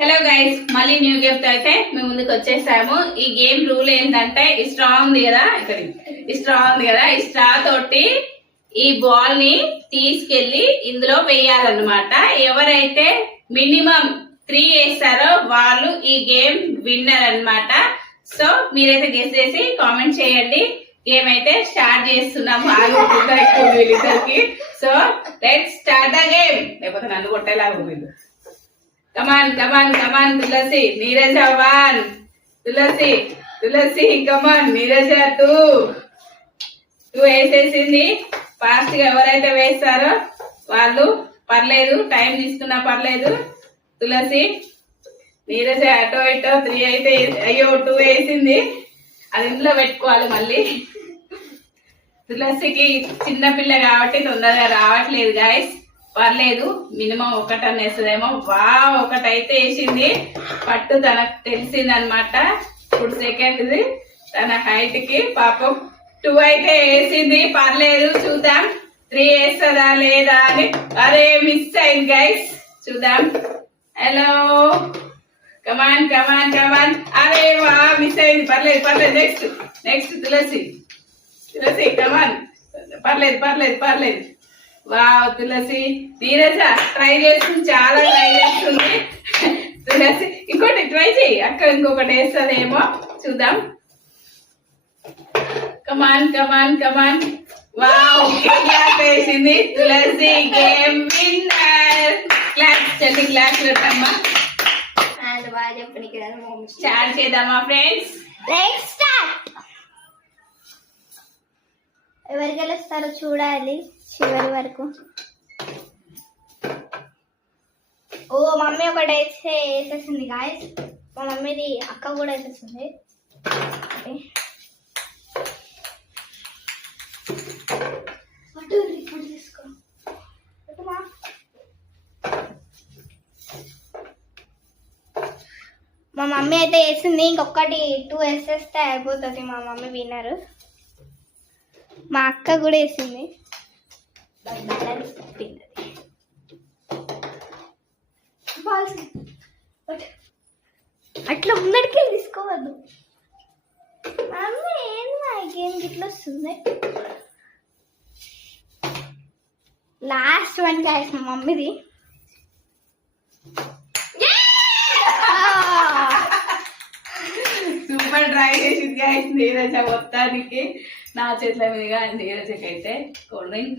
Hello guys, మళ్ళీ new game తో అయితే మేము ముందుకు వచ్చేసాము. ఈ గేమ్ రూల్ ఏంటంటే ఈ స్ట్రా ఉంది కదా, ఈ స్ట్రా తోటి ఈ బాల్ ని తీసుకెళ్లి ఇందులో వేయాలన్నమాట. ఎవరైతే మినిమం 3 వేస్తారో వాళ్ళు ఈ గేమ్ విన్నర్ అన్నమాట. సో మీరైతే గెస్ చేసి కామెంట్ చేయండి. గేమ్ అయితే స్టార్ట్ చేస్తున్నాము. వీళ్ళిద్దరికి. So let's start the game. లేకపోతే నన్ను కొట్టేలాగా ఉంది. కమాన్ కమాన్ కమాన్ తులసి, నీరజ 1, తులసి కమాన్, నీరజ 2 వేసేసింది. ఫాస్ట్ గా ఎవరైతే వేస్తారో వాళ్ళు పర్లేదు, టైం తీసుకున్నా పర్లేదు. తులసి, నీరజ అటో ఇటో 3 అయితే, అయ్యో 2 వేసింది. అది ఇంట్లో పెట్టుకోవాలి మళ్ళీ. తులసికి చిన్నపిల్ల కాబట్టి తొందరగా రావట్లేదు గాయస్. పర్లేదు, మినిమం 1 అన్న వేస్తుందేమో. ఒకటైతే వేసింది. పట్టు తనకు తెలిసింది అనమాట. ఇప్పుడు సెకండ్ తన హైట్ కి పాపం 2 అయితే వేసింది. పర్లేదు, చూద్దాం 3 వేస్తుందా లేదా అని. అరే మిస్ అయింది గైస్, చూద్దాం. హలో, కమాన్ కమాన్ కమాన్. అరే వా, మిస్ అయింది. పర్లేదు. నెక్స్ట్ తులసి కమాన్. పర్లేదు. వావ్ తులసి. నీరజ ట్రై చేస్తుంది, చాలా ట్రై చేస్తుంది. తులసి ఇంకోటి ట్రై చేయి అక్క, ఇంకొకటి వేస్తుందేమో చూద్దాం. కమాన్. వావ్, క్లాస్ వేసింది. తులసి గేమ్ విన్నర్. క్లాస్ పెట్టమ్మా. స్టార్ట్ చేద్దామా ఫ్రెండ్స్? ఎవరు గెలుస్తారో చూడాలి చివరి వరకు. ఓ మమ్మీ ఒకటి వేసేసింది గాయస్. మా మమ్మీది అక్క కూడా వేసేసింది. తీసుకో. మా మమ్మీ అయితే వేసింది. ఇంకొకటి 2 వేసేస్తే అయిపోతుంది. మా మమ్మీ విన్నర్. మా అక్క కూడా వేసింది. అట్లా ముందడికి తీసుకోవద్దు. మమ్మీ ఏంది గేమ్ ఇట్లా వస్తుంది. లాస్ట్ 1 గాయస్ మా మమ్మీది. సూపర్ ట్రై చేసింది గాయస్ నీరజ మొత్తానికి. నా చేతుల మీదుగా నీరజకైతే కూల్ డ్రింక్.